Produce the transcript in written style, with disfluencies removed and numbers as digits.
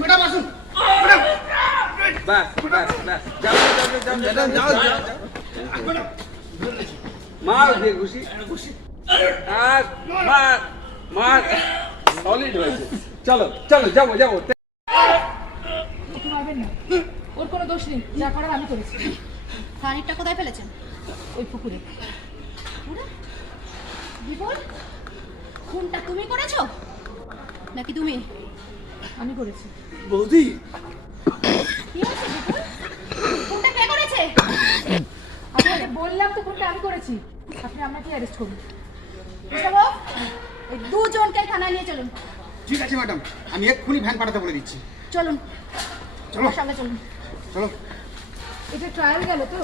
Madam আসুন। বাস বাস বাস যাও যাও যাও যাও ম্যাডাম মার দিয়ে ঘুষি আর মার মার সলিড হয়েছে। চলো চলো যাবো যাবো। ওকে মারবেন না, ওর কোনো দোষ নেই, যা করার আমি করেছি। খানিকটা কোথায় ফেলেছেন? ওই পুকুরে। বিপুল, খুনটা তুমি করেছো নাকি তুমি? আমি করেছি। বৌদি কি হয়েছে বিপুল? খুনটা কে করেছে? আপনাকে বললাম তো কোনটা আমি করেছি, আপনি আপনাকে অ্যারেস্ট করুন। বুঝলো, ওই দুজনকে থানায় নিয়ে চলুন। ঠিক আছে ম্যাডাম, আমি এক্ষুনি ভ্যান পাঠাতে বলে দিচ্ছি। চলুন, চলো আমার সঙ্গে চলুন। চলো। এটা ট্রায়াল গেল তো?